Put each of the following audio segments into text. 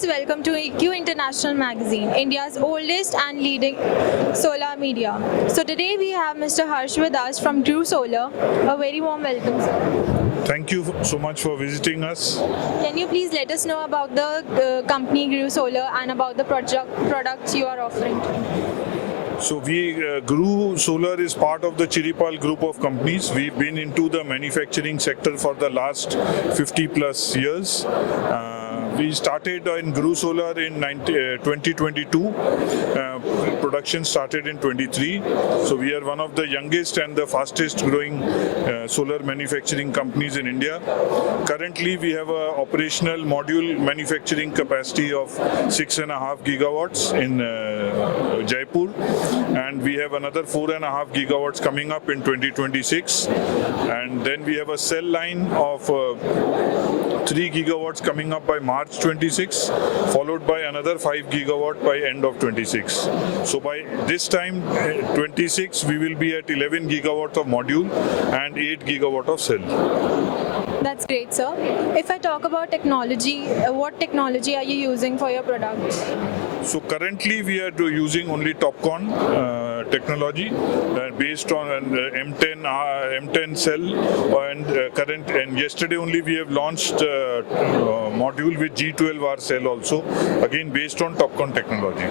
viewers, welcome to EQ International Magazine, India's oldest and leading solar media. So today we have Mr. Harsh with us from Grew Solar. A very warm welcome, sir. Thank you so much for visiting us. Can you please let us know about the company Grew Solar and about the products you are offering? So Grew Solar is part of the Chiripal group of companies. We've been into the manufacturing sector for the last 50 plus years. We started in Grew Solar in 2022. Production started in 23. So we are one of the youngest and the fastest growing solar manufacturing companies in India. Currently, we have an operational module manufacturing capacity of 6.5 gigawatts in Jaipur, and we have another 4.5 gigawatts coming up in 2026. And then we have a cell line of 3 gigawatts coming up by March 26, followed by another 5 gigawatt by end of 26. So by this time, 26, we will be at 11 gigawatts of module and 8 gigawatt of cell. That's great, sir. If I talk about technology, what technology are you using for your products? So currently we are using only TOPCon technology based on an M10 cell, and yesterday only we have launched module with G12R cell also, again based on TOPCon technology.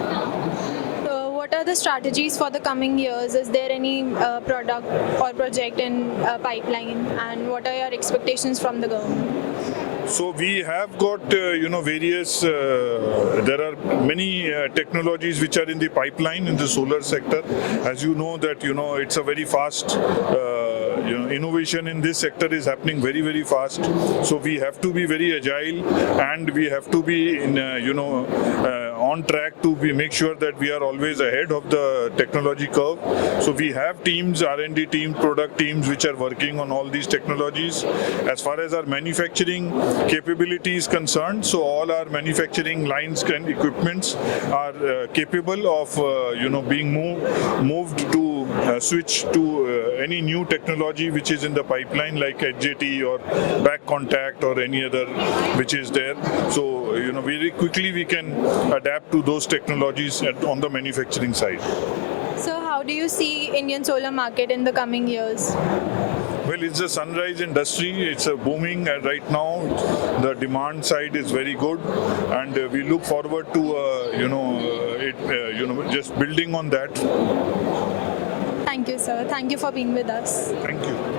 What are the strategies for the coming years? Is there any product or project in pipeline, and what are your expectations from the government? So we have got various. There are many technologies which are in the pipeline in the solar sector. As you know that it's a very fast. Innovation in this sector is happening very, very fast. So we have to be very agile, and we have to be on track to make sure that we are always ahead of the technology curve. So we have teams, R&D teams, product teams, which are working on all these technologies. As far as our manufacturing capability is concerned, so all our manufacturing lines and equipments are capable of being moved to switch to any new technology which is in the pipeline, like HJT or back contact or any other which is there. So very quickly we can adapt to those technologies on the manufacturing side. So how do you see Indian solar market in the coming years? Well, it's a sunrise industry. It's a booming right now. The demand side is very good, and we look forward to just building on that. Thank you, sir. Thank you for being with us. Thank you.